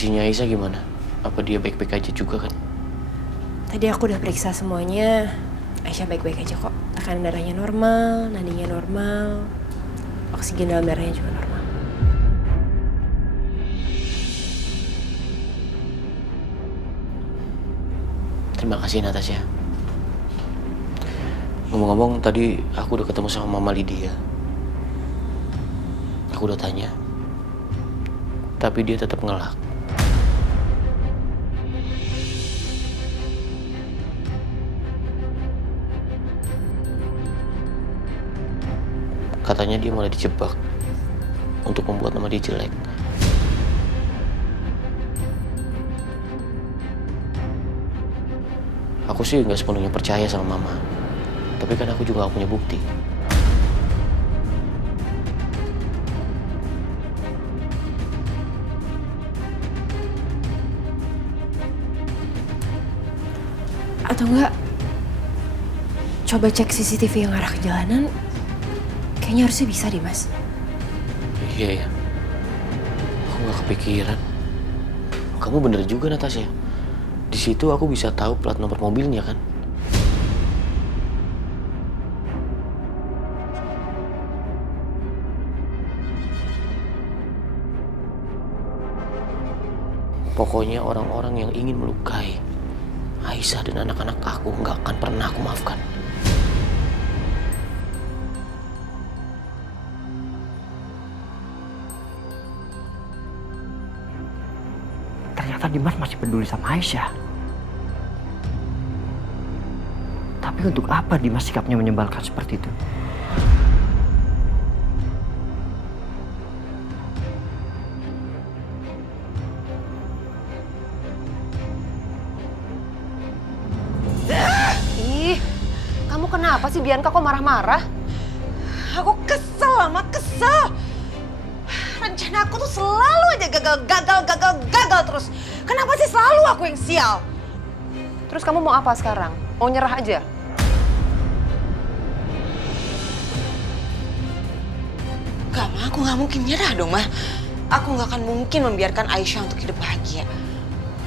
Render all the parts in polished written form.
Kondisinya Aisyah gimana? Apa dia baik-baik aja juga kan? Tadi aku udah periksa semuanya. Aisyah baik-baik aja kok. Tekanan darahnya normal, nadinya normal, oksigen dalam darahnya juga normal. Terima kasih Natasha. Ngomong-ngomong, tadi aku udah ketemu sama Mama Lydia. Aku udah tanya, tapi dia tetap ngelak. Katanya dia malah dijebak untuk membuat nama dia jelek. Aku sih nggak sepenuhnya percaya sama Mama, tapi kan aku juga nggak punya bukti. Atau enggak, coba cek CCTV yang arah ke jalanan. Kayaknya harusnya bisa deh, Mas. Iya ya, aku nggak kepikiran. Kamu bener juga Natasha. Di situ aku bisa tahu plat nomor mobilnya kan. Pokoknya orang-orang yang ingin melukai Aisyah dan anak-anak aku nggak akan pernah aku maafkan. Ternyata Dimas masih peduli sama Aisyah. Tapi untuk apa Dimas sikapnya menyebalkan seperti itu? Ih, kamu kenapa sih Bianca kok marah-marah? Aku kesel, Mama, kesel. Rencana aku tuh selalu aja gagal terus. Kenapa sih selalu aku yang sial? Terus kamu mau apa sekarang? Mau nyerah aja? Gak, Ma, aku gak mungkin nyerah dong, Ma. Aku gak akan mungkin membiarkan Aisyah untuk hidup bahagia.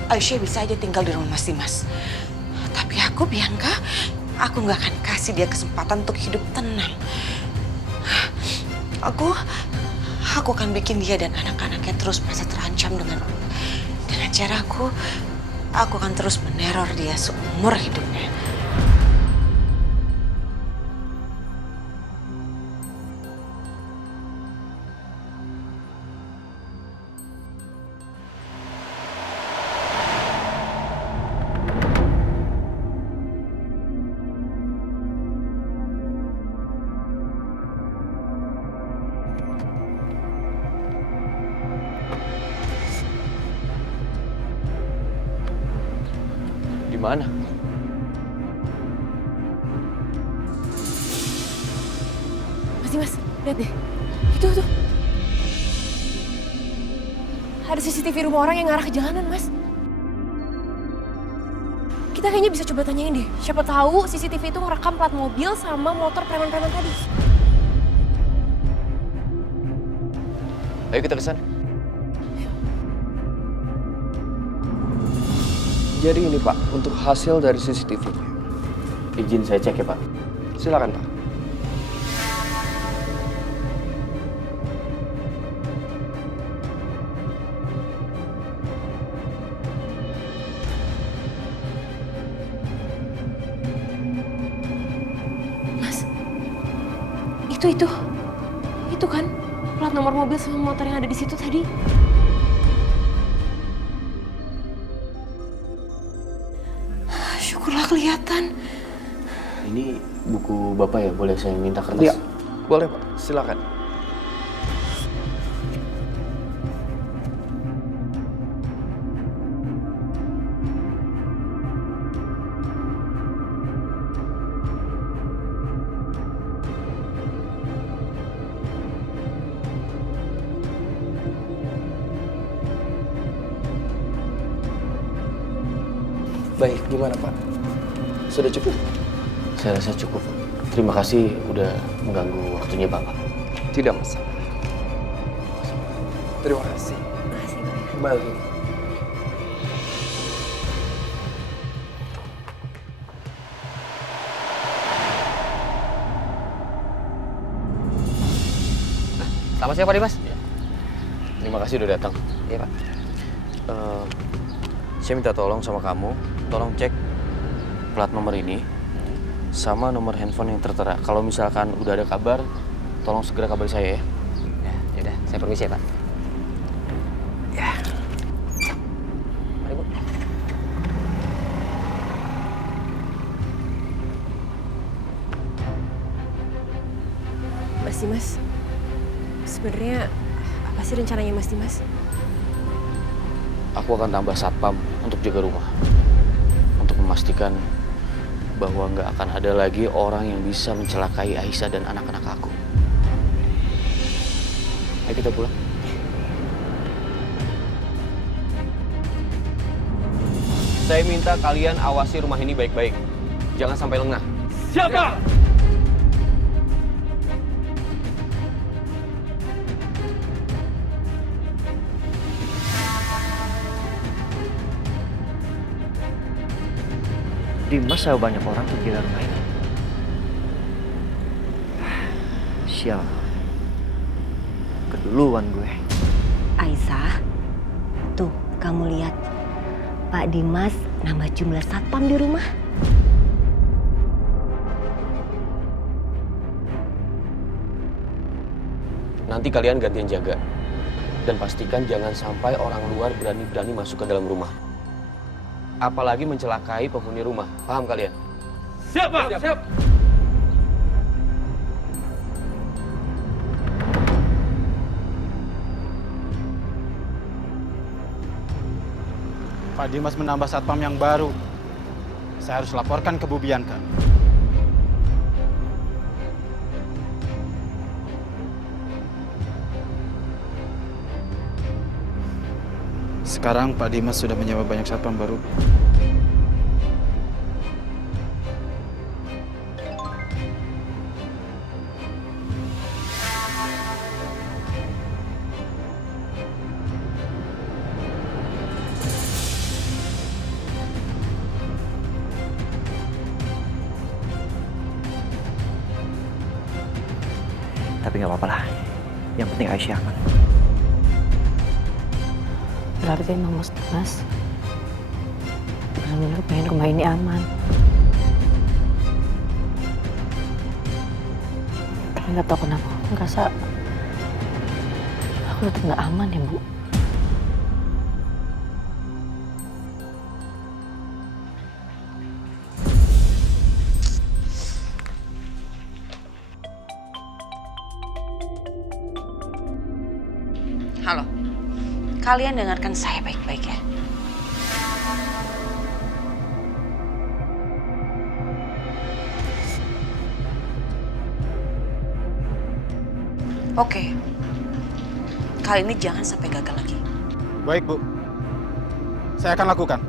Aisyah bisa aja tinggal di rumah Mas Dimas. Tapi aku, Bianca, aku gak akan kasih dia kesempatan untuk hidup tenang. Aku akan bikin dia dan anak-anaknya terus merasa terancam dengan cara aku akan terus meneror dia seumur hidupnya. Di mana? Mas, lihat deh. Itu tuh. Ada CCTV rumah orang yang ngarah ke jalanan, Mas. Kita kayaknya bisa coba tanyain deh. Siapa tahu CCTV itu ngerekam plat mobil sama motor preman-preman tadi. Ayo kita ke sana. Jadi ini Pak, untuk hasil dari CCTV-nya. Izin saya cek ya Pak. Silakan Pak. Mas, itu kan plat nomor mobil sama motor yang ada di situ tadi. Syukurlah kelihatan. Ini buku Bapak ya? Boleh saya minta kertas? Iya, boleh Pak. Silakan. Baik, gimana Pak? Sudah cukup? Saya rasa cukup. Terima kasih udah mengganggu waktunya Bapak. Tidak masalah. Terima kasih. Makasih, Pak. Kembali. Sama siapa Dimas? Terima kasih udah datang. Iya Pak. Saya minta tolong sama kamu, tolong cek plat nomor ini sama nomor handphone yang tertera. Kalau misalkan udah ada kabar, tolong segera kabari saya ya. Ya, yaudah, saya permisi ya Pak. Ya. Mari Bu. Mas Dimas, sebenarnya apa sih rencananya Mas Dimas? Aku akan tambah satpam untuk jaga rumah. Untuk memastikan bahwa nggak akan ada lagi orang yang bisa mencelakai Aisyah dan anak-anak aku. Ayo kita pulang. Saya minta kalian awasi rumah ini baik-baik. Jangan sampai lengah. Siapa? Dimas sama banyak orang tuh jaga rumah ini. Sial. Keduluan gue. Aisyah, tuh kamu lihat Pak Dimas nambah jumlah satpam di rumah. Nanti kalian gantian jaga. Dan pastikan jangan sampai orang luar berani-berani masuk ke dalam rumah. Apalagi mencelakai penghuni rumah. Paham kalian? Siap, Pak. Siap. Pak Dimas menambah satpam yang baru. Saya harus laporkan ke Bu Bianca. Sekarang Pak Dimas sudah menyewa banyak satpam baru. Tapi nggak apa-apa lah. Yang penting Aisyah aman. Berarti emang Mas Dimas benar-benar pengen rumah ini aman. Tapi nggak tahu kenapa aku ngerasa aku tetap nggak aman ya Bu. Halo, kalian dengarkan saya baik-baik ya. Oke, kali ini jangan sampai gagal lagi. Baik, Bu. Saya akan lakukan.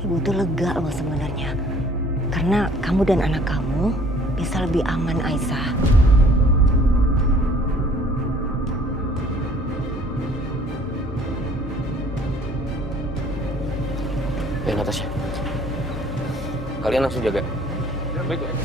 Ibu tuh lega loh sebenarnya. Karena kamu dan anak kamu bisa lebih aman, Aisyah. Ya, Natasha. Kalian langsung jaga. Ya, baik, baik.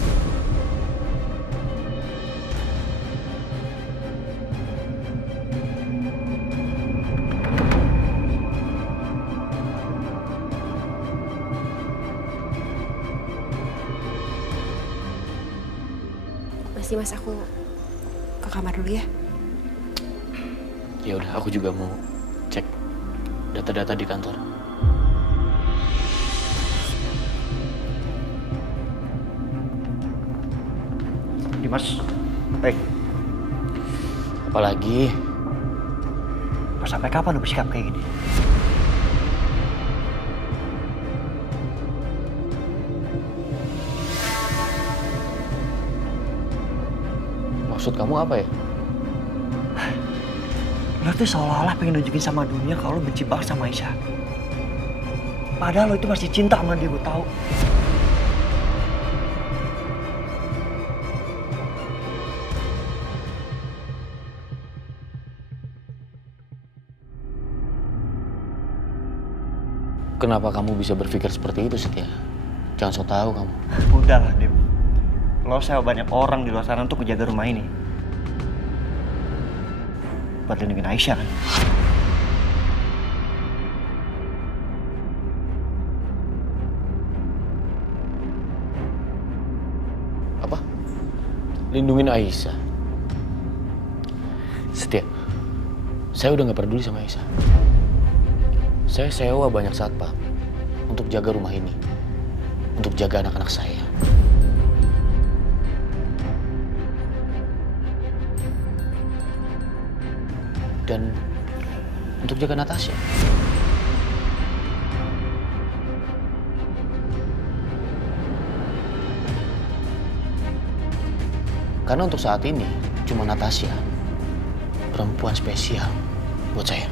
Mas Dimas, aku ke kamar dulu ya. Ya udah, aku juga mau cek data-data di kantor. Dimas, baik. Apalagi Mau sampai kapan lu bersikap kayak gini? maksud kamu apa ya? Lo tuh seolah-olah pengen nunjukin sama dunia kalau lo benci banget sama Aisyah. Padahal lo itu masih cinta sama dia, gue tahu. Kenapa kamu bisa berpikir seperti itu, Setia? Jangan sok tahu kamu. Udahlah, Dim. Lo sewa banyak orang di luar sana untuk menjaga rumah ini. Buat lindungin Aisyah kan? Apa? Lindungin Aisyah? Setia, saya udah gak peduli sama Aisyah. Saya sewa banyak satpam untuk jaga rumah ini, untuk jaga anak-anak saya. Dan untuk jaga Natasha. Karena untuk saat ini cuma Natasha perempuan spesial buat saya.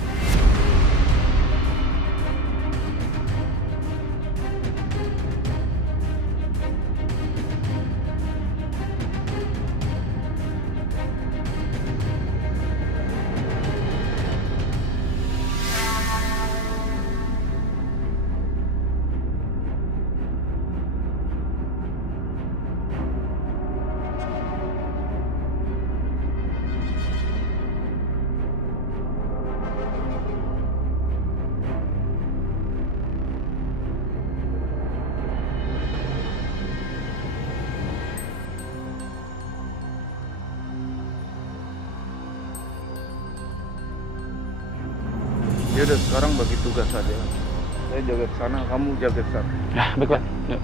Ya udah, sekarang bagi tugas saja. Saya jaga ke sana, kamu jaga ke sana. Ya, baik Pak. Yuk.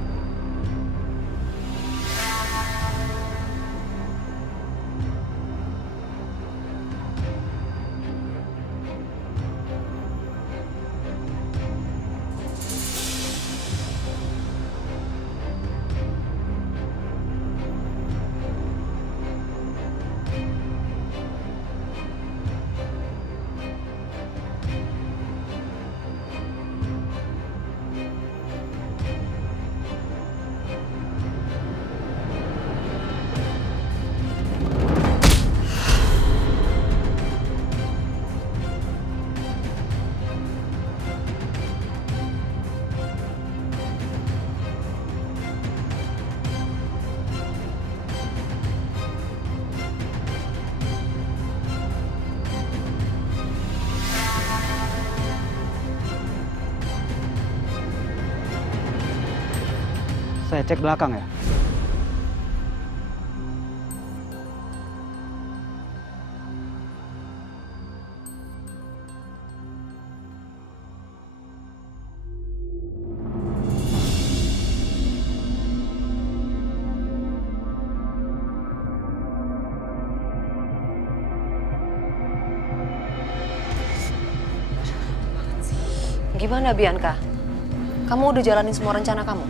Saya cek belakang ya. Gimana Bianca? Kamu udah jalanin semua rencana kamu?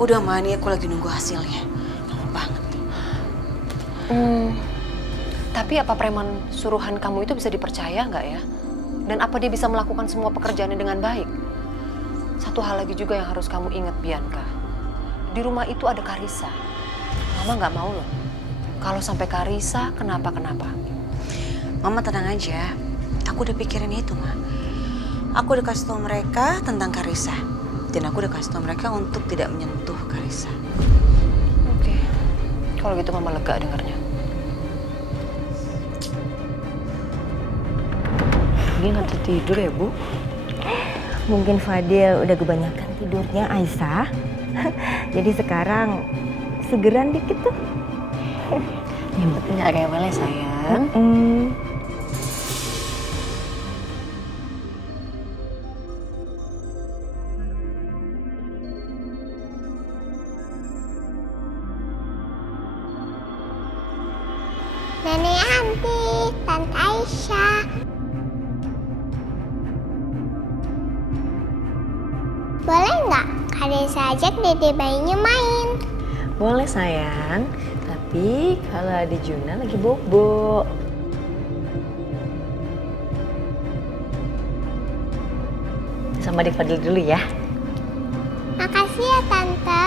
Udah, Ma, ini aku lagi nunggu hasilnya. Lama banget. Tapi apa preman suruhan kamu itu bisa dipercaya nggak ya? Dan apa dia bisa melakukan semua pekerjaannya dengan baik? Satu hal lagi juga yang harus kamu ingat, Bianca. Di rumah itu ada Karissa. Mama nggak mau loh. Kalau sampai Karissa kenapa-kenapa. Mama tenang aja. Aku udah pikirin itu, Ma. Aku udah kasih tau mereka tentang Karissa. Dan aku udah kasih tau mereka untuk tidak menyentuh Karissa. Oke. Kalau gitu Mama lega dengarnya. Dia nggak bisa tidur ya, Bu? Mungkin Fadil udah kebanyakan tidurnya, Aisyah. Jadi sekarang segeran dikit tuh. Yang penting nggak rewel ya, sayang. Nenek Anti, Tante Aisyah. Boleh nggak Karissa ajak dede bayinya main? Boleh sayang, tapi kalau Adi Juna lagi bobo. Sama adik Fadil dulu ya. Makasih ya Tante.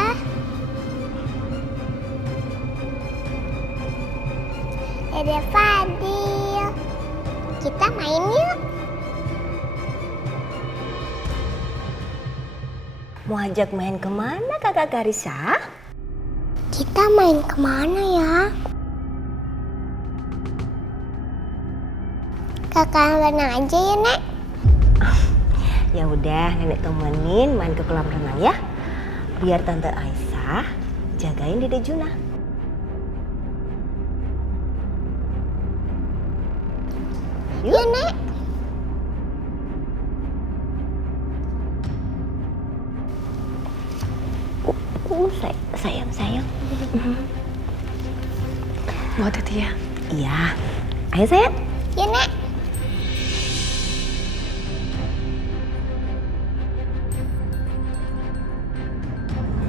Dede Fadil, kita main yuk. mau ajak main kemana kakak Karissa? Kita main kemana ya? Kakak renang aja ya, Nek. Ya udah, nenek temenin main ke kolam renang ya. Biar Tante Aisyah jagain Dede Juna. Yuk. Ya, Nek. Sayang. Mau hati ya? Iya. Ayo sayang. Ya, Nek.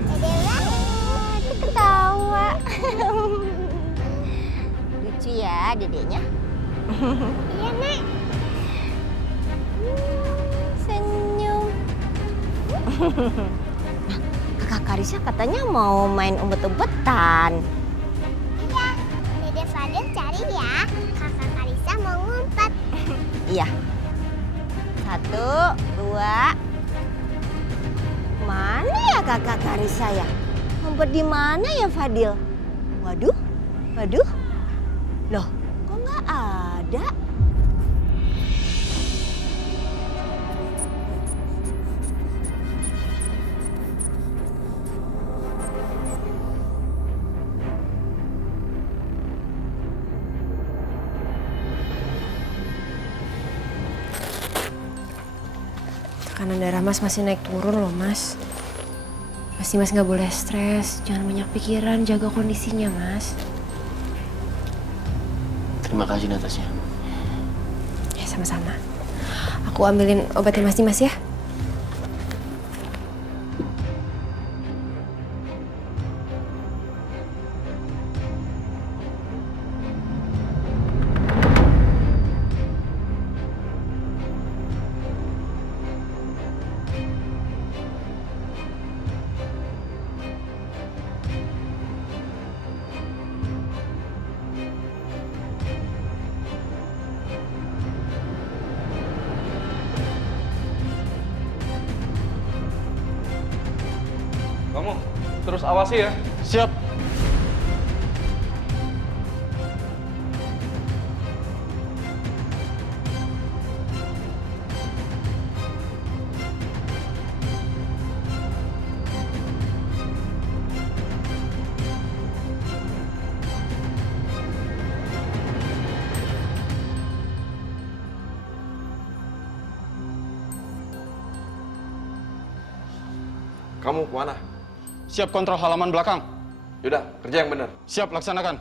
Dede banget, ketawa. Lucu ya dedeknya. Iya, Nek. Senyum. Kakak Karissa katanya mau main umpet-umpetan. Iya, Dede Fadil cari ya. Kakak Karissa mau ngumpet. Iya. 1, 2. Mana ya kakak Karissa ya? Ngumpet di mana ya Fadil? Waduh. Loh, kok nggak ada? Tekanan darah Mas masih naik turun loh, Mas. Pasti Mas nggak boleh stres, jangan banyak pikiran, jaga kondisinya, Mas. Terima kasih Natasha. Ya, sama-sama. Aku ambilin obatnya Mas Dimas ya. Kamu terus awasi ya. Siap. Kamu kemana? Siap kontrol halaman belakang. Yaudah, kerja yang benar. Siap laksanakan.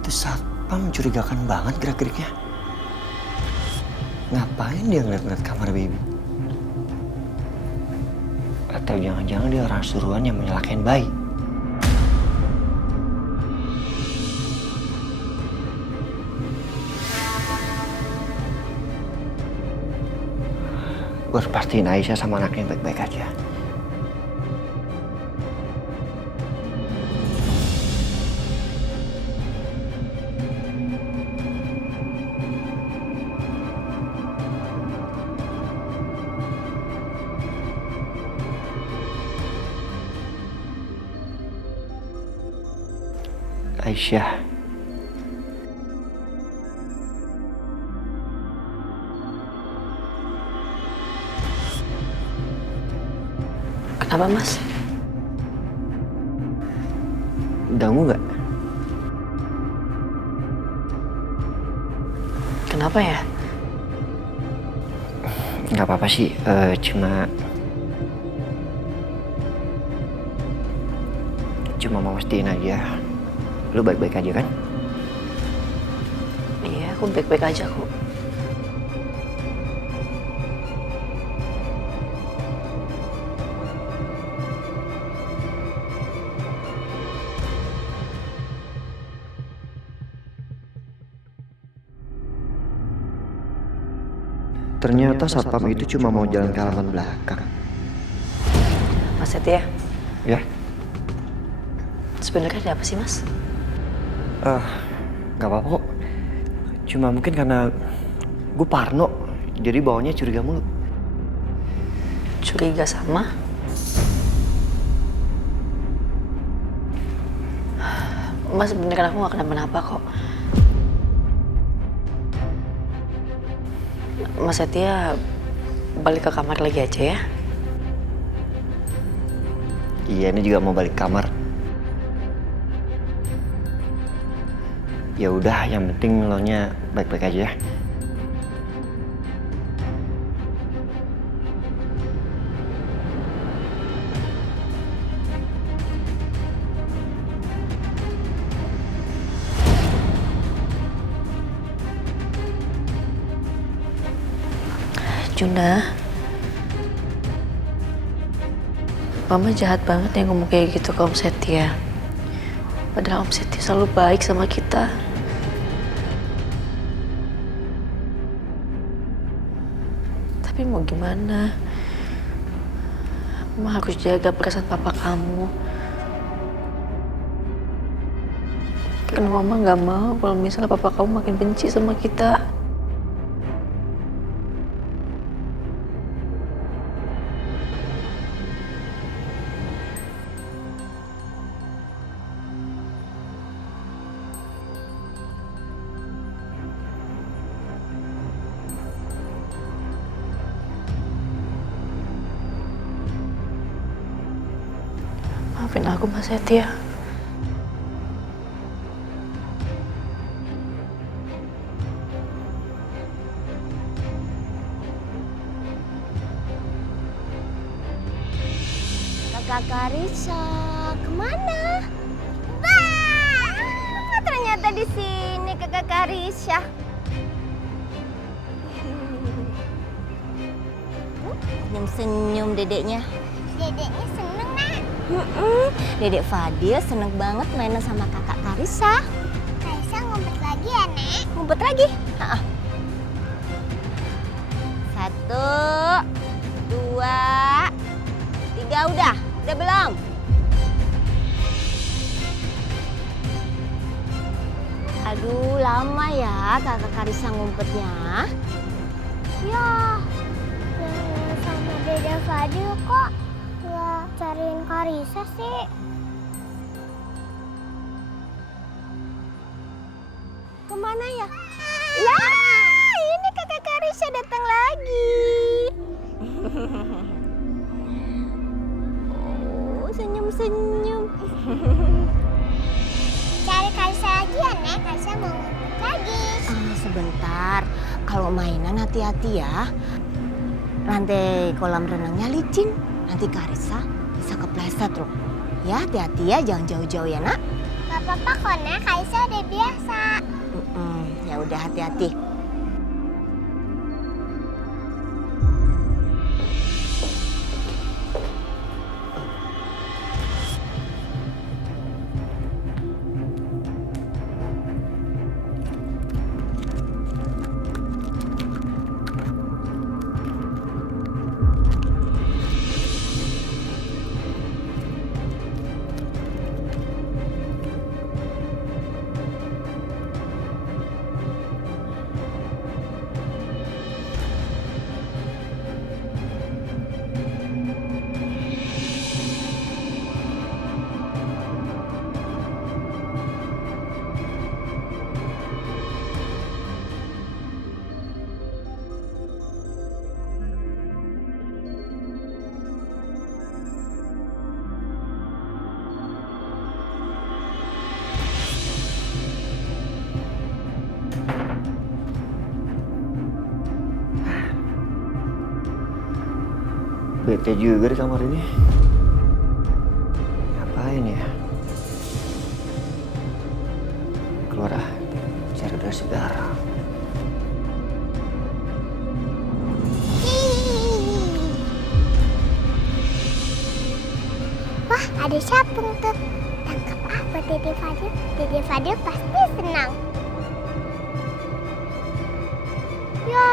Itu satpam mencurigakan banget gerak-geriknya. Ngapain dia ngeliat-ngeliat kamar baby? Atau jangan-jangan dia orang suruhan yang menyalahkan bayi? Gue harus pastiin Aisyah sama anaknya baik-baik aja. Aisyah. Kenapa, Mas? Ganggu nggak? Kenapa ya? Nggak apa-apa sih, cuma mau pastiin aja. Lu baik-baik aja kan? Iya, aku baik-baik aja kok. Ternyata satpam itu cuma mau jalan ke halaman belakang. Mas Setia, Ya? sebenarnya ada apa sih Mas? Gak apa-apa kok. Cuma mungkin karena gue parno, jadi bawanya curiga mulu. Curiga sama? Mas, beneran aku gak kenapa-napa kok. Mas Setia balik ke kamar lagi aja ya. Iya, ini juga mau balik kamar. Ya udah, yang penting lo nya baik-baik aja ya. Juna, Mama jahat banget ya ngomong kayak gitu ke Om Setia. Padahal Om Setia selalu baik sama kita. Tapi mau gimana? Mama harus jaga perasaan papa kamu. Karena Mama gak mau kalau misalnya papa kamu makin benci sama kita. Maafin aku, Mas Setia. Kakak Karissa, kemana? Wah, ternyata di sini Kakak Karissa. Senyum-senyum dedeknya. Dedeknya seneng, Nak. Dedek Fadil seneng banget mainan sama kakak Karissa. Karissa ngumpet lagi ya, Nek? Ngumpet lagi? Ha-ha. 1, 2, 3 udah belum? Aduh, lama ya kakak Karissa ngumpetnya. Ya, Nenek sama Dede Fadil kok nggak cariin Karissa sih? Kemana ya? Lah, ini kakak Karissa datang lagi. Oh, senyum-senyum. Cari Karissa lagi ya, Nek. Karissa mau ngumpet lagi. Sebentar, kalau mainan hati-hati ya. Lantai kolam renangnya licin, nanti Karissa bisa kepleset loh. Ya, hati-hati ya, jangan jauh-jauh ya, Nak. Gak apa-apa kok, Nek. Karissa udah biasa. Ya udah, hati-hati. Bete juga di kamar ini. Ngapain ya? Keluar ah, cari udara segar. Wah, ada capung tuh. Tangkap apa Dede Fadil? Dede Fadil pasti senang. Ya,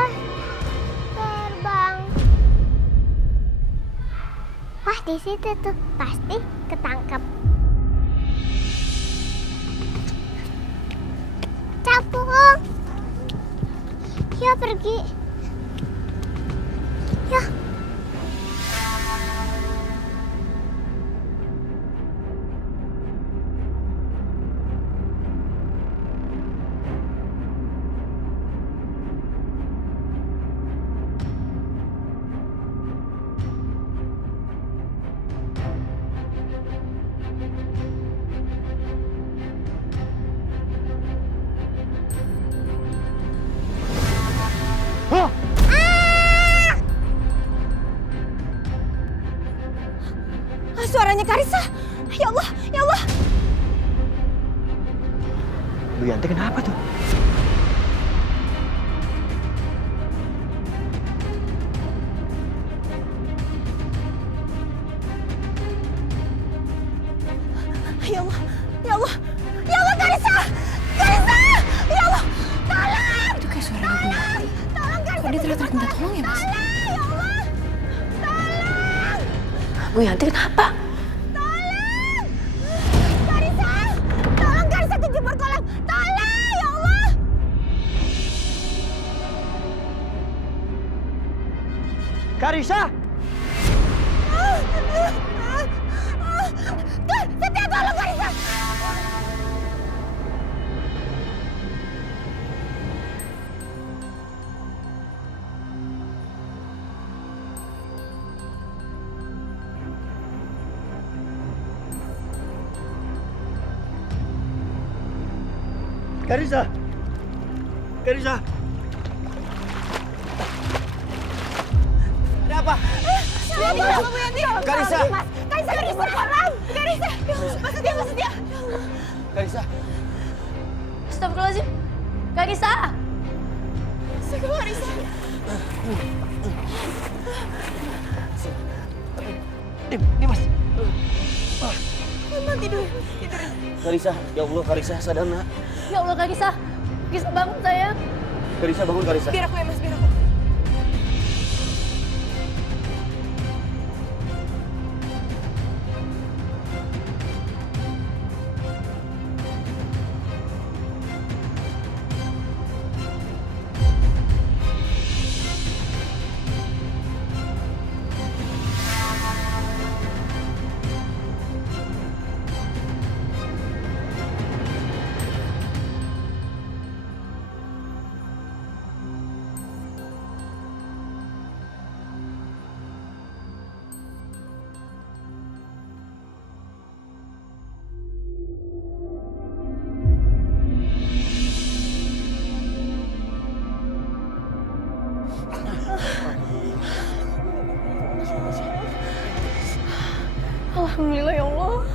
di situ tuh pasti ketangkep. Capung. Ya pergi. Ya. Suaranya Karissa. Ya Allah, ya Allah. Bu Yanti kenapa tuh? Ya Allah, ya Allah. Ya Allah, Karissa. Karissa. Ya Allah. Tolong. Itu kayak suara Bu Yanti. Tolong, Karissa. Kok dia teriak-teriak minta tolong ya, Mas? Ya Allah. Tolong. Bu Yanti kenapa? Kejebur kolam. Tolong, ya Allah. Karissa! Setia, tolong Karissa. Karissa! Karissa! Ada apa? Bu Yanti. Karissa! Karissa kejebur kolam. Karissa. Mas Setia. Karissa! Astagfirullahaladzim. Karissa! Karissa. Dimas! Mama tidur. Karissa, ya Allah Karissa, sadar nak. Ya Allah Karissa. Karissa bangun sayang. Karissa bangun Karissa. Biar aku ya Mas, biar aku. Alhamdulillah ya Allah.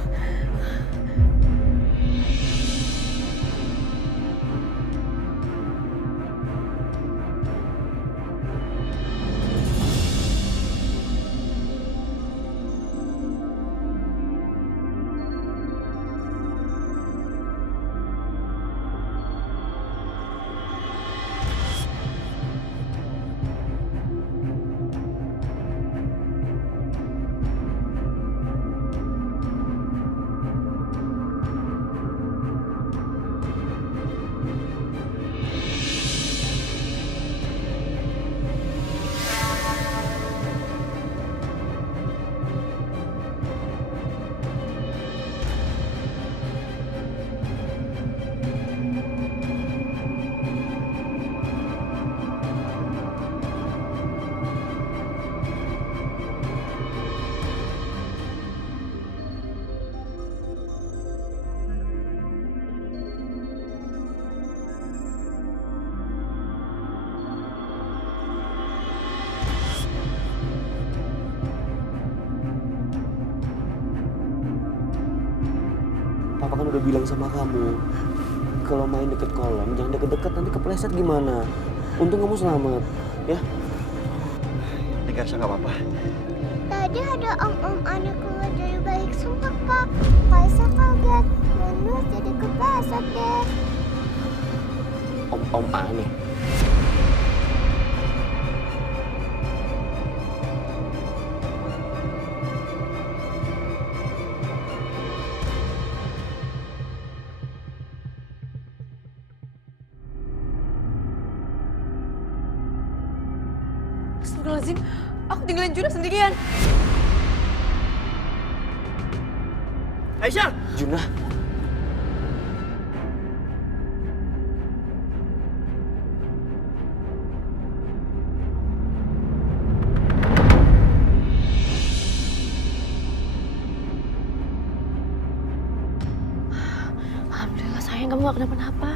Papa kan udah bilang sama kamu, kalau main deket kolam jangan deket-deket, nanti kepleset gimana. Untung kamu selamat, ya. Ini Karissa nggak apa-apa. Tadi ada om-om aneh keluar dari balik sungai, Kak. Karissa kaget. Menus jadi kepleset deh. Om aneh. Astagfirullahaladzim, aku tinggalin Juna sendirian. Aisyah! Juna. Alhamdulillah sayang, kamu gak kenapa-napa.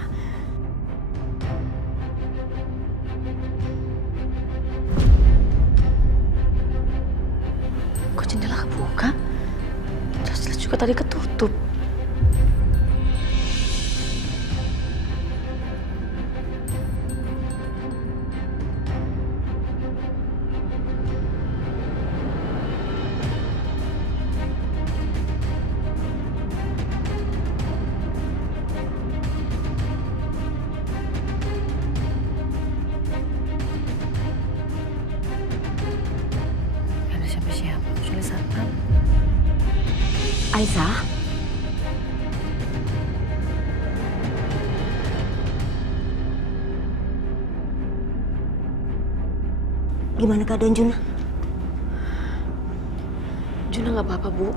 Kok jendela kebuka? Jelas-jelas juga tadi ketutup. Gak ada siapa-siapa, kecuali satpam. Aisyah? Gimana keadaan Juna? Juna nggak apa-apa, Bu.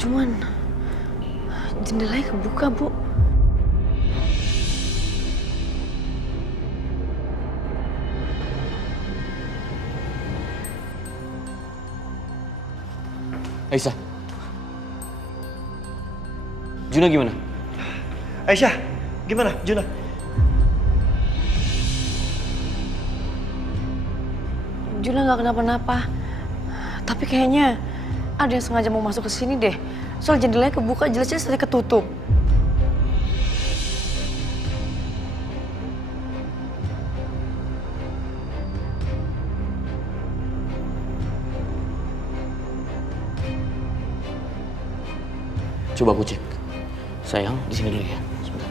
Cuman jendelanya kebuka, Bu. Aisyah. Juna gimana? Aisyah, gimana Juna? Juna nggak kenapa-napa. Tapi kayaknya ada yang sengaja mau masuk ke sini deh. Soal jendelanya kebuka, jelas-jelas tadi ketutup. Coba aku cek. Sayang, di sini dulu ya. Sebentar.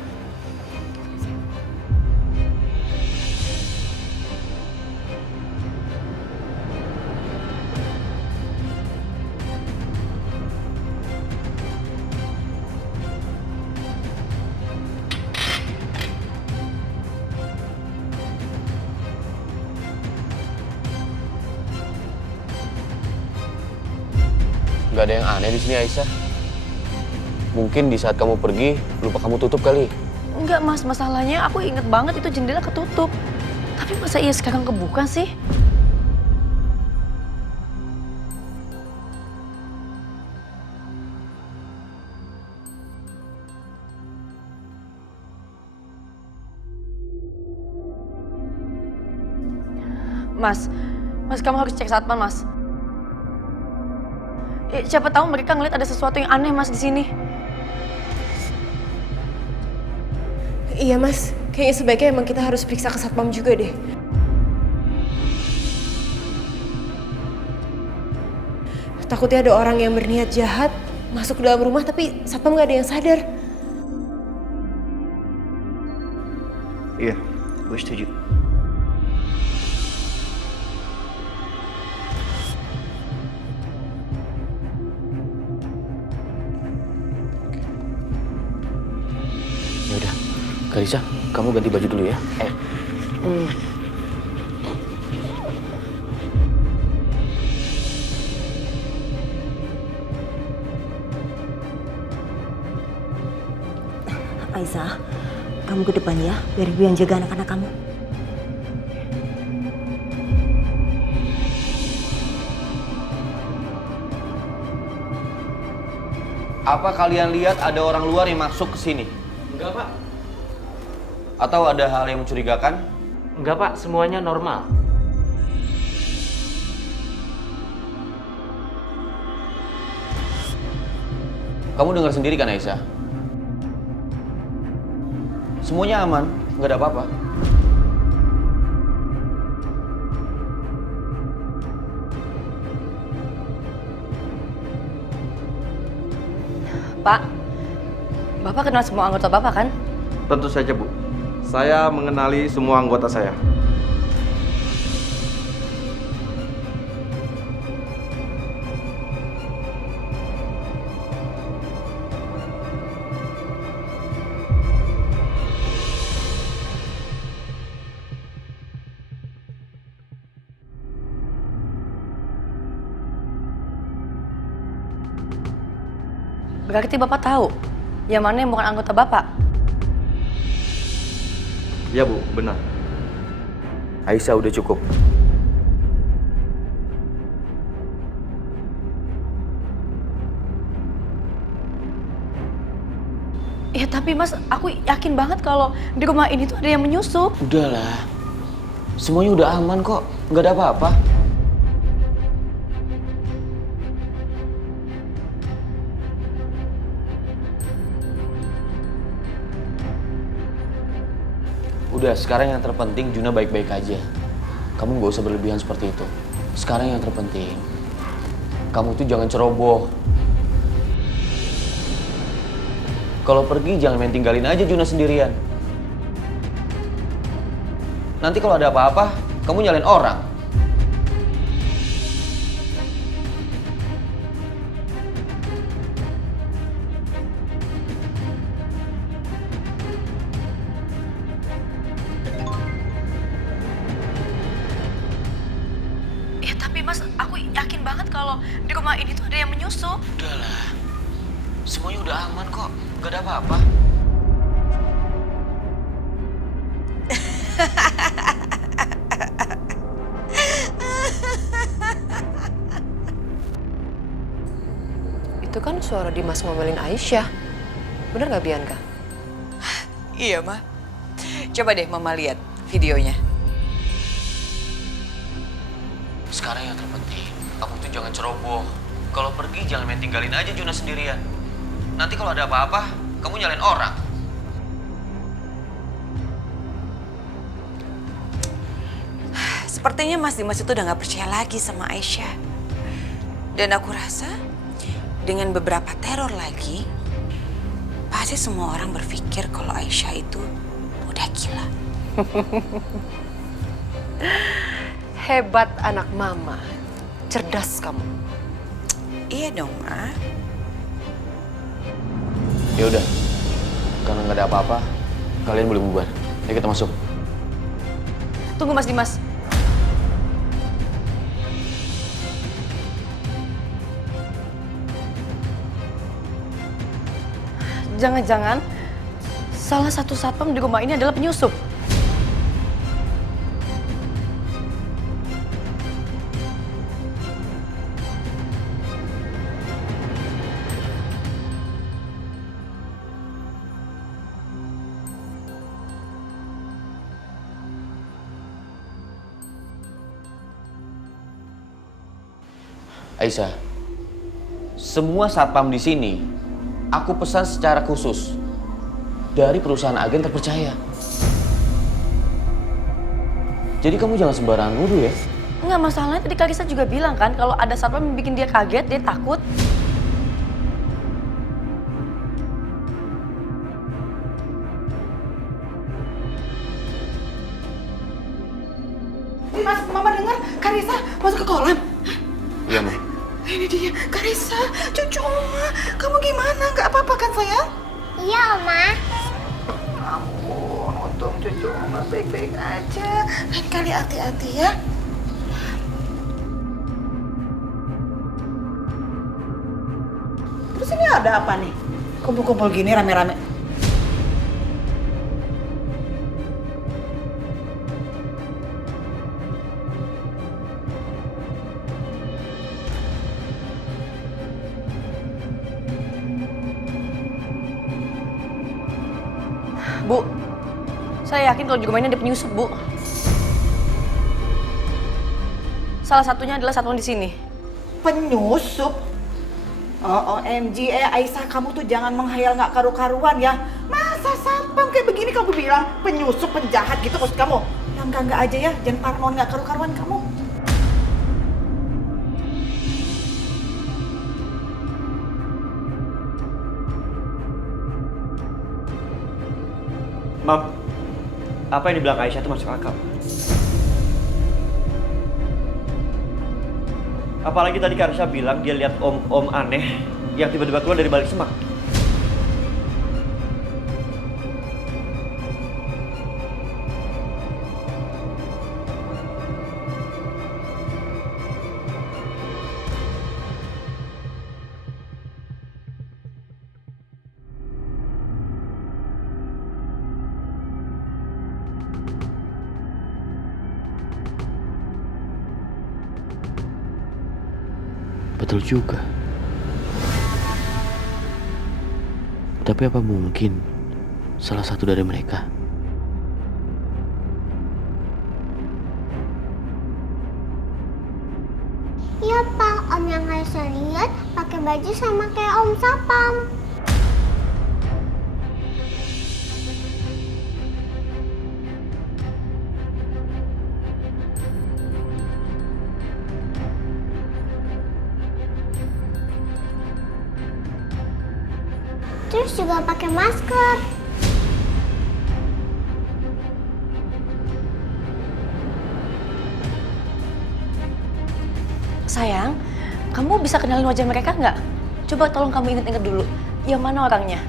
Gak ada yang aneh di sini, Aisyah. Mungkin di saat kamu pergi, lupa kamu tutup kali. Enggak, Mas. Masalahnya aku inget banget itu jendela ketutup. Tapi masa iya sekarang kebuka sih? Mas, kamu harus cek satpam, Mas. Siapa tahu mereka ngeliat ada sesuatu yang aneh, Mas, di sini. Iya, Mas. Kayaknya sebaiknya emang kita harus periksa ke satpam juga deh. Takutnya ada orang yang berniat jahat masuk ke dalam rumah tapi satpam nggak ada yang sadar. Iya, gue setuju. Yaudah, Karisa, kamu ganti baju dulu ya. Aisyah, kamu ke depan ya, biar ibu yang jaga anak-anak kamu. Apa kalian lihat ada orang luar yang masuk ke sini? Enggak, Pak. Atau ada hal yang mencurigakan? Enggak, Pak. Semuanya normal. Kamu dengar sendiri kan, Aisyah? Semuanya aman, nggak ada apa-apa. Pak, Bapak kenal semua anggota Bapak kan? Tentu saja, Bu. Saya mengenali semua anggota saya. Berarti Bapak tahu yang mana yang bukan anggota Bapak? Iya Bu, benar. Aisyah udah cukup. Ya tapi Mas, aku yakin banget kalau di rumah ini tuh ada yang menyusup. Udahlah, semuanya udah aman kok, nggak ada apa-apa. Udah, sekarang yang terpenting Juna baik-baik aja. Kamu nggak usah berlebihan seperti itu. Sekarang yang terpenting, kamu tuh jangan ceroboh. Kalau pergi jangan main tinggalin aja Juna sendirian. Nanti kalau ada apa-apa, kamu nyalain orang. Ya tapi Mas, aku yakin banget kalau di rumah ini tuh ada yang menyusup. Udahlah, semuanya udah aman kok, gak ada apa-apa. Itu kan suara Dimas ngomelin Aisyah. Bener nggak Bianca? Iya, Ma. Coba deh Mama lihat videonya. Sekarang yang terpenting, kamu tuh jangan ceroboh. Kalau pergi jangan main tinggalin aja Juna sendirian. Nanti kalau ada apa-apa, kamu nyalain orang. Sepertinya Mas Dimas itu udah gak percaya lagi sama Aisyah. Dan aku rasa dengan beberapa teror lagi, pasti semua orang berpikir kalau Aisyah itu udah gila. Hebat anak mama. Cerdas kamu. Iya dong, Ma. Ya udah, karena nggak ada apa-apa, kalian boleh bubar. Ayo kita masuk. Tunggu Mas Dimas. Jangan-jangan salah satu satpam di rumah ini adalah penyusup. Aisyah, semua satpam di sini aku pesan secara khusus dari perusahaan agen terpercaya. Jadi kamu jangan sembarangan nuduh ya. Enggak, masalahnya tadi Kak Risa juga bilang kan kalau ada satpam yang bikin dia kaget, dia takut. Mas, Mama dengar Karisa masuk ke kolam. Iya, Ma. Ini dia, Karisa, cucu Oma. Kamu gimana? Gak apa-apa kan, sayang? Iya, Oma. Ampun, untung cucu Oma baik-baik aja. Lain kali hati-hati ya. Terus ini ada apa nih? Kumpul-kumpul gini rame-rame. Bu, saya yakin kalau di rumah ini ada penyusup, Bu. Salah satunya adalah satpam di sini. Penyusup? OMG, Aisyah, kamu tuh jangan menghayal nggak karu-karuan ya. Masa satpam kayak begini kamu bilang penyusup, penjahat gitu maksud kamu? Yang enggak aja ya, jangan parnoan nggak karu-karuan kamu. Mam, apa yang dibilang Aisyah itu masuk akal. Apalagi tadi Karisa bilang dia lihat om-om aneh yang tiba-tiba keluar dari balik semak. Betul juga. Tapi apa mungkin salah satu dari mereka? Iya Pak, Om yang Aisyah lihat pakai baju sama kayak Om Sapam. Terus juga pakai masker. Sayang, kamu bisa kenalin wajah mereka nggak? Coba tolong kamu inget-inget dulu. Yang mana orangnya?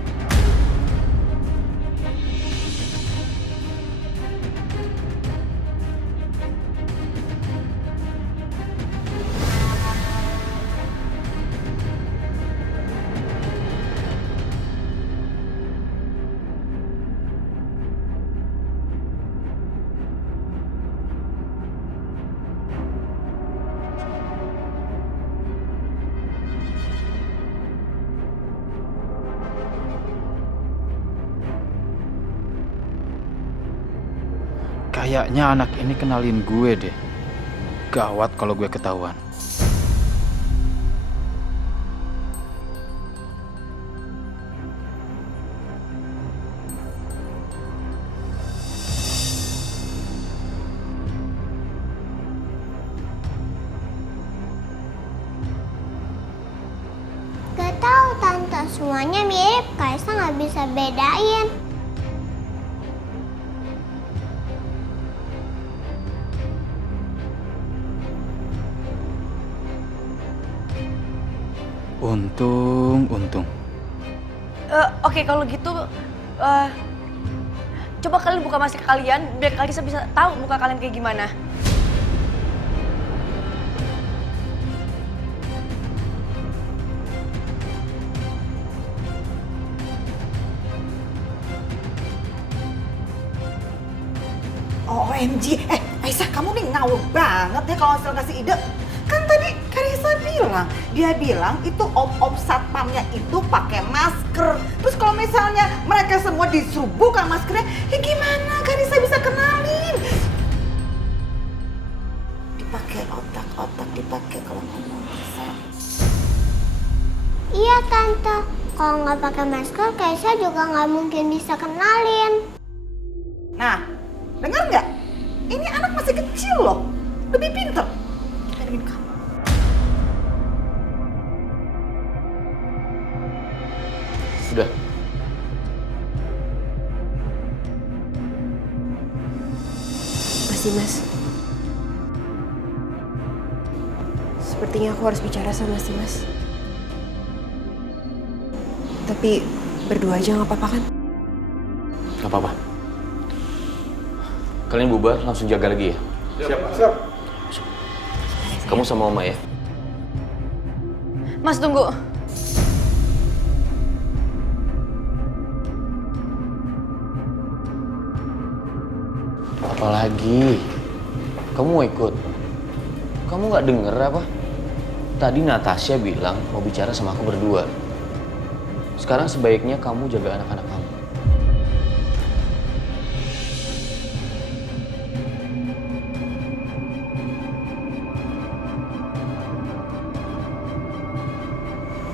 Kayaknya anak ini kenalin gue deh. Gawat kalau gue ketahuan. Gak tahu Tante, semuanya mirip. Kaisa nggak bisa bedain. Untung. Oke, kalau gitu, coba kalian buka masker kalian, biar Karissa bisa tahu muka kalian kayak gimana. OMG, Aisyah kamu nih ngawur banget ya kalau asal kasih ide. Kan tadi Karissa bilang itu om-om satpamnya itu pakai masker. Terus kalau misalnya mereka semua disuruh buka maskernya, ya gimana Karissa bisa kenalin? Dipakai otak, dipakai kalau ngomong bisa. Iya Tante, kalau nggak pakai masker, Kaisa juga nggak mungkin bisa kenalin. Nah, dengar nggak? Ini anak masih kecil loh, lebih pintar dibandingin kamu. Udah. Masih Mas. Sepertinya aku harus bicara sama si Mas. Tapi berdua aja nggak apa-apa kan? Nggak apa-apa. Kalian bubar, langsung jaga lagi ya? Siap. Kamu sama Oma ya? Mas, tunggu. Apalagi? Kamu mau ikut? Kamu nggak denger apa? Tadi Natasha bilang mau bicara sama aku berdua. Sekarang sebaiknya kamu jaga anak-anak kamu.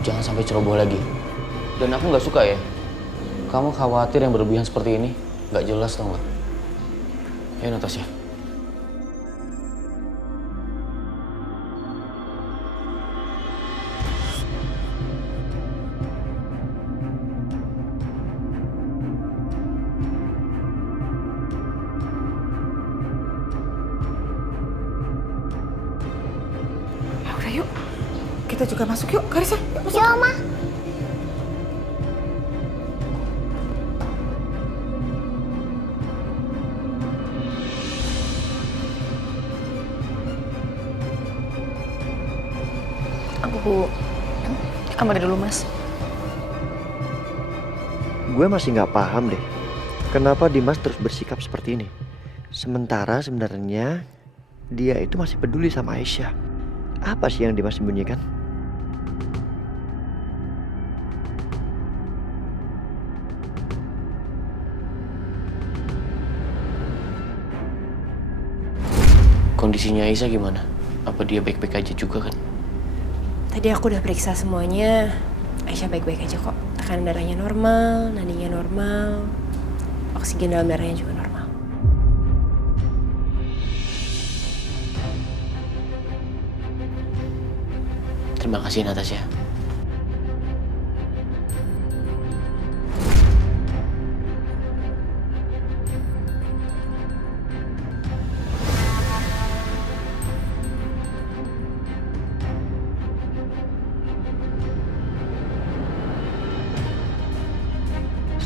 Jangan sampai ceroboh lagi. Dan aku nggak suka ya. Kamu khawatir yang berlebihan seperti ini. Nggak jelas tau nggak? Ya Natasha. Udah yuk, kita juga masuk yuk, Karissa. Yuk, masuk. Ya, Oma. Aku kamar dulu, Mas. Gue masih nggak paham deh, kenapa Dimas terus bersikap seperti ini. Sementara sebenarnya dia itu masih peduli sama Aisyah. Apa sih yang Dimas sembunyikan? kondisinya Aisyah gimana? Apa dia baik-baik aja juga kan? Tadi aku udah periksa semuanya. Aisyah baik-baik aja kok. Tekanan darahnya normal, nadinya normal, oksigen dalam darahnya juga normal. Terima kasih Natasha.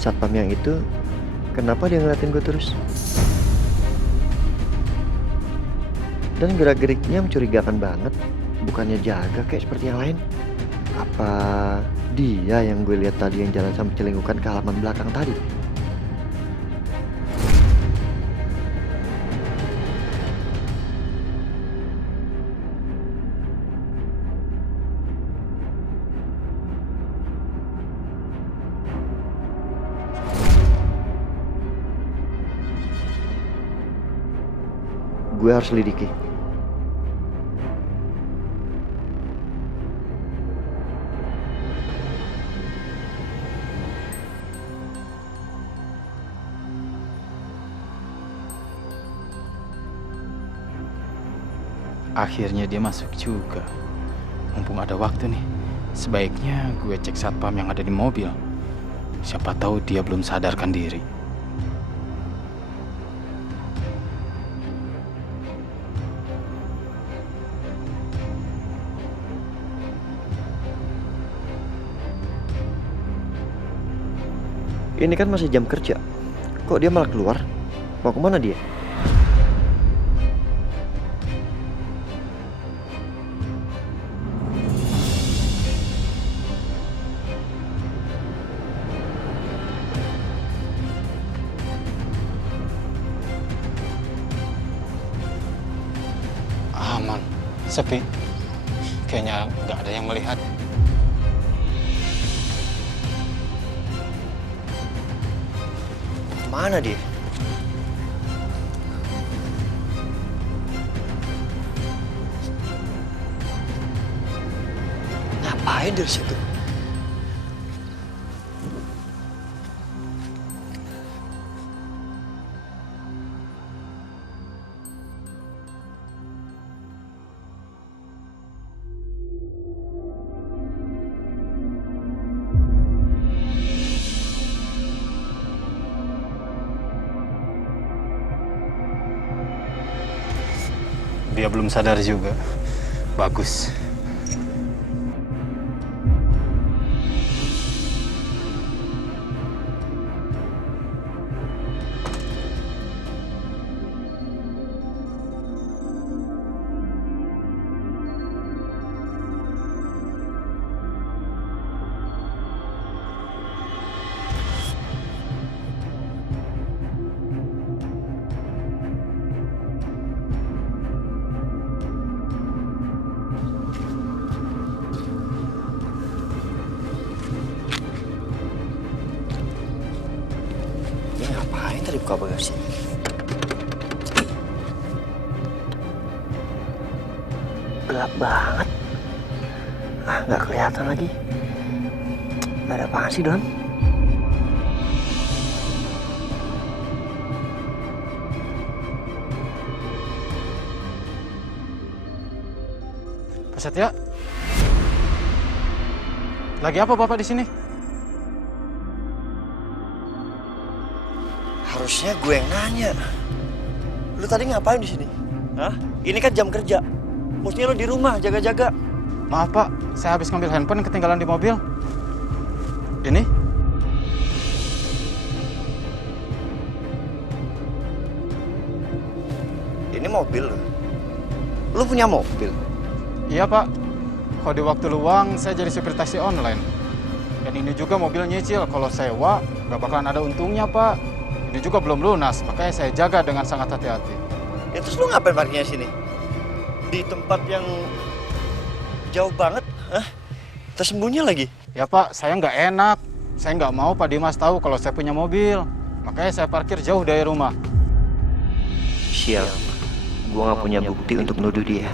Satpam yang itu, kenapa dia ngeliatin gue terus? Dan gerak-geriknya mencurigakan banget. Bukannya jaga kayak seperti yang lain. Apa dia yang gue lihat tadi yang jalan sampai celingkukan ke halaman belakang tadi? Gue harus lidiki. Akhirnya dia masuk juga. Mumpung ada waktu nih, sebaiknya gue cek satpam yang ada di mobil. Siapa tahu dia belum sadarkan diri. Ini kan masih jam kerja. Kok dia malah keluar? Mau kemana dia? Aman, sepi. Kayaknya nggak ada yang melihat. Mana dia? Ngapain dari situ? Dia belum sadar juga. Bagus. Ngapain tadi buka bagasi? Gelap banget. Nggak kelihatan lagi. Ada apaan sih, Don? Pak Satya? Lagi apa Bapak di sini? Harusnya gue yang nanya. Lu tadi ngapain di sini? Hah? Ini kan jam kerja. Mestinya lu di rumah jaga-jaga. Maaf Pak, saya habis ngambil handphone yang ketinggalan di mobil. Ini? Ini mobil lu. Lu punya mobil? Iya Pak. Kalau di waktu luang saya jadi supir taksi online. Dan ini juga mobil nyicil. Kalau sewa nggak bakalan ada untungnya Pak. Ini juga belum lunas, makanya saya jaga dengan sangat hati-hati. Ya terus lu ngapain parkirnya sini? Di tempat yang jauh banget, tersembunyi lagi. Ya Pak, saya nggak enak. Saya nggak mau Pak Dimas tahu kalau saya punya mobil. Makanya saya parkir jauh dari rumah. Sial. gue gak punya bukti untuk nuduh dia.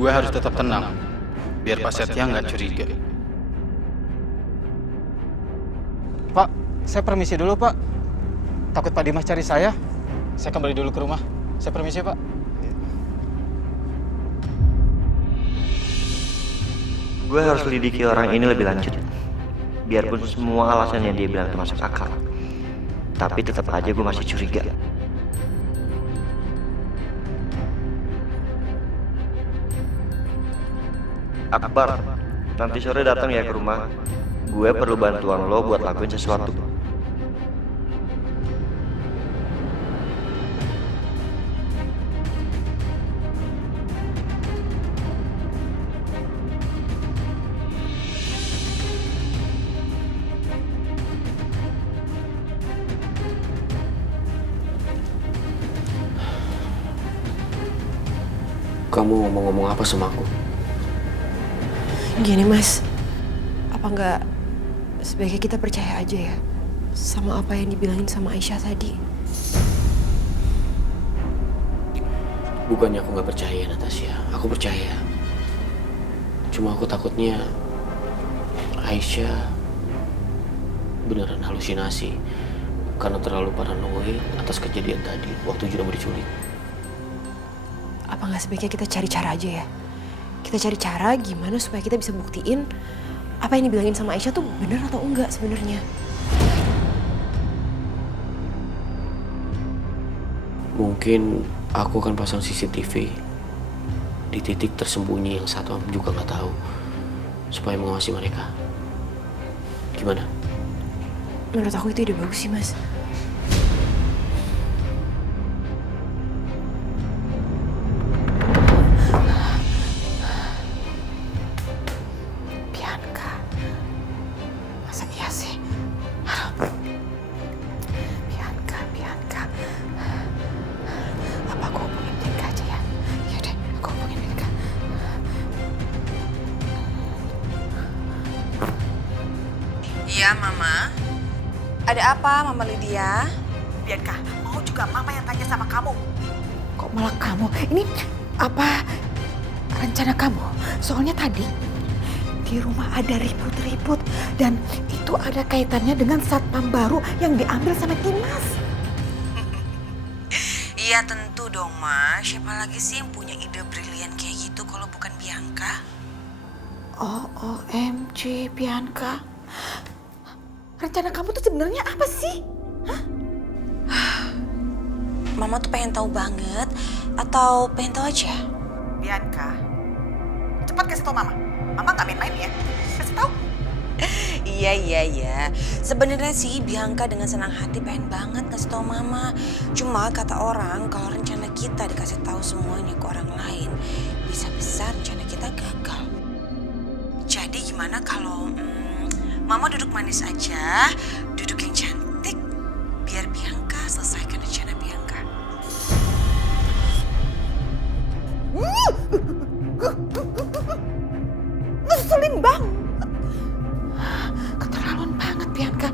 Gue harus tetap tenang, biar Pak Setia nggak curiga. Pak, saya permisi dulu, Pak. Takut Pak Dimas cari saya kembali dulu ke rumah. Saya permisi, Pak. Gue harus lidiki orang ini lebih lanjut. Biarpun semua alasan yang dia bilang itu masuk akal, tapi tetap aja gue masih curiga. Akbar, nanti sore datang ya ke rumah. Gue perlu bantuan lo buat lakuin sesuatu. Kamu mau ngomong apa sama aku? Gini Mas, apa nggak sebaiknya kita percaya aja ya sama apa yang dibilangin sama Aisyah tadi? Bukannya aku nggak percaya, Natasha. Aku percaya. Cuma aku takutnya Aisyah beneran halusinasi karena terlalu paranoid atas kejadian tadi waktu Juna mau diculik. Apa nggak sebaiknya kita cari cara aja ya? Kita cari cara gimana supaya kita bisa buktiin apa yang dibilangin sama Aisyah tuh benar atau enggak sebenarnya. Mungkin aku akan pasang CCTV di titik tersembunyi yang satu juga nggak tahu supaya mengawasi mereka. Gimana? Menurut aku itu ide bagus sih Mas. Iya, Mama. Ada apa, Mama Lydia? Bianca, mau juga Mama yang tanya sama kamu. Kok malah kamu? Ini apa rencana kamu? Soalnya tadi di rumah ada ribut-ribut dan itu ada kaitannya dengan satpam baru yang diambil sama Dimas. Iya tentu dong, Ma. Siapa lagi sih yang punya ide brilian kayak gitu kalau bukan Bianca? OMG, Bianca. Rencana kamu tuh sebenarnya apa sih? Hah? Mama tuh pengen tahu banget atau pengen tahu aja? Bianca, cepat kasih tau Mama. Mama nggak main-main ya. Kasih tahu. Iya. Sebenarnya sih Bianca dengan senang hati pengen banget kasih tahu Mama. Cuma kata orang kalau rencana kita dikasih tahu semuanya ke orang lain, bisa-bisa rencana kita gagal. Jadi gimana kalau Mama duduk manis aja, duduk yang cantik, biar Bianca selesaikan rencana Bianca. Ngeselin banget. Keterlaluan banget Bianca.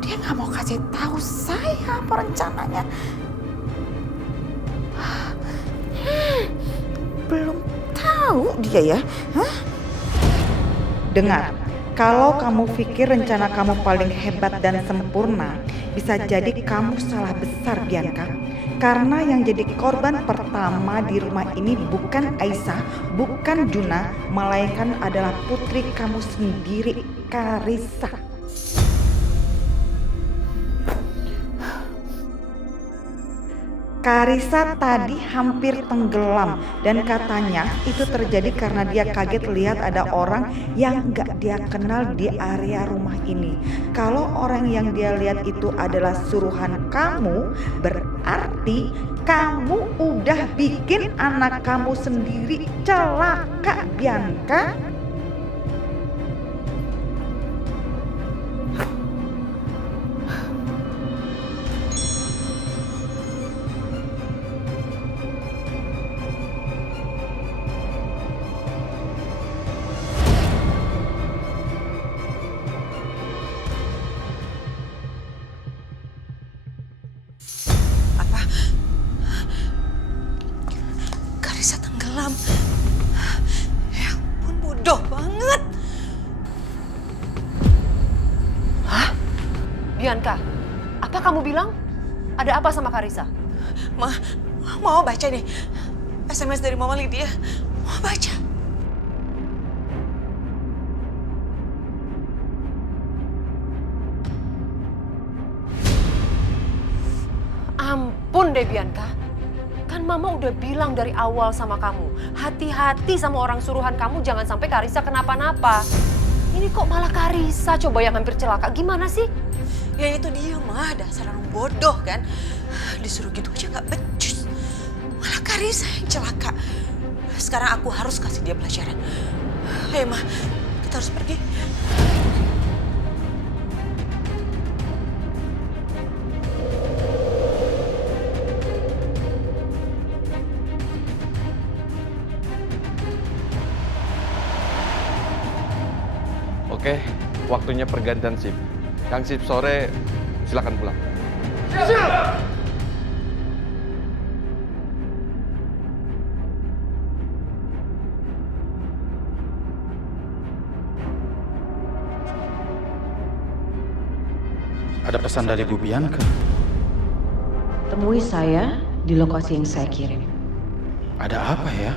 Dia nggak mau kasih tahu saya apa rencananya. Belum tahu dia ya. Hah? Dengar. Kalau kamu pikir rencana kamu paling hebat dan sempurna, bisa jadi kamu salah besar, Bianca. Karena yang jadi korban pertama di rumah ini bukan Aisyah, bukan Juna, melainkan adalah putri kamu sendiri, Karissa. Karissa tadi hampir tenggelam dan katanya itu terjadi karena dia kaget lihat ada orang yang gak dia kenal di area rumah ini. Kalau orang yang dia lihat itu adalah suruhan kamu, berarti kamu udah bikin anak kamu sendiri celaka, Bianca. Bianca, apa kamu bilang? Ada apa sama Karissa? Ma, mau baca nih SMS dari Mama Lydia. Mau baca. Ampun deh Bianca. Kan Mama udah bilang dari awal sama kamu, hati-hati sama orang suruhan kamu, jangan sampai Karissa kenapa-napa. Ini kok malah Karissa coba yang hampir celaka, gimana sih? Ya itu dia mah, dasar orang bodoh kan. Disuruh gitu aja gak becus. Malah Karissa yang celaka. Sekarang aku harus kasih dia pelajaran. Ayo Ma, kita harus pergi. Oke, waktunya pergantian shift. Yang shift sore, silakan pulang. Siap! Ada pesan dari Bu Bianca. Temui saya di lokasi yang saya kirim. Ada apa ya?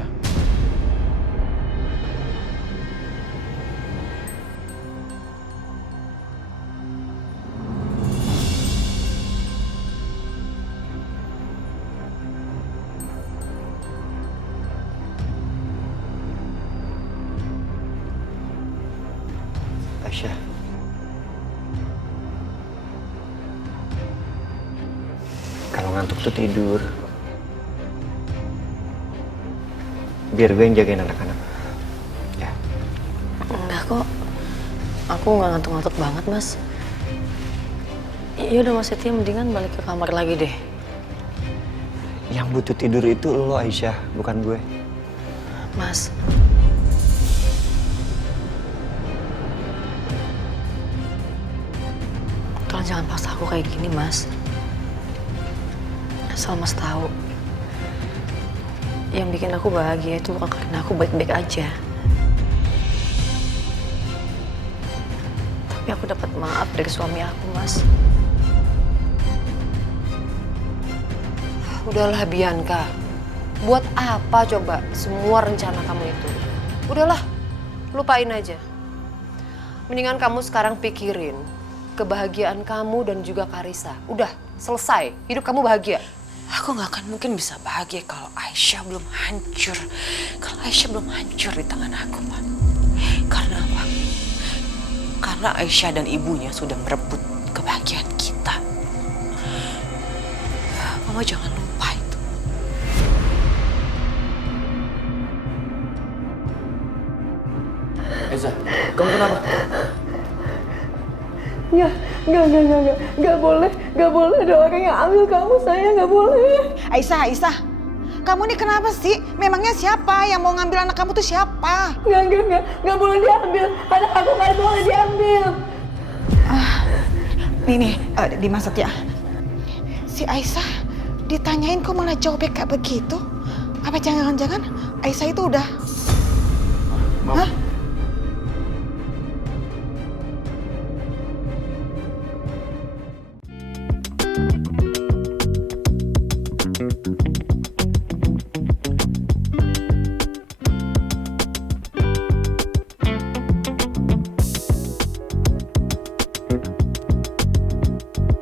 Aisyah. Kalau ngantuk tuh tidur. Biar gue yang jagain anak-anak. Ya. Enggak kok. Aku nggak ngantuk-ngantuk banget, Mas. Ya udah Mas Setia, mendingan balik ke kamar lagi deh. Yang butuh tidur itu lo Aisyah, bukan gue. Mas. Tolong jangan paksa aku kayak gini, Mas. Asal Mas tahu, yang bikin aku bahagia itu bukan karena aku baik-baik aja. Tapi aku dapat maaf dari suami aku, Mas. Udahlah Bianca, buat apa coba semua rencana kamu itu? Udahlah, lupain aja. Mendingan kamu sekarang pikirin kebahagiaan kamu dan juga Karissa. Udah, selesai. Hidup kamu bahagia. Aku gak akan mungkin bisa bahagia kalau Aisyah belum hancur. Kalau Aisyah belum hancur di tangan aku, Pak. Karena apa? Karena Aisyah dan ibunya sudah merebut kebahagiaan kita. Mama jangan lupa itu. Eza, kamu kenapa? Nggak boleh ada orang yang ambil kamu, saya nggak boleh. Aisyah, kamu nih kenapa sih? Memangnya siapa yang mau ngambil anak kamu tuh siapa? Nggak boleh diambil, anak aku nggak boleh diambil. Nih, Dimas Setia. Si Aisyah ditanyain kok malah jawabnya kayak begitu? Apa jangan-jangan Aisyah itu udah... Hah?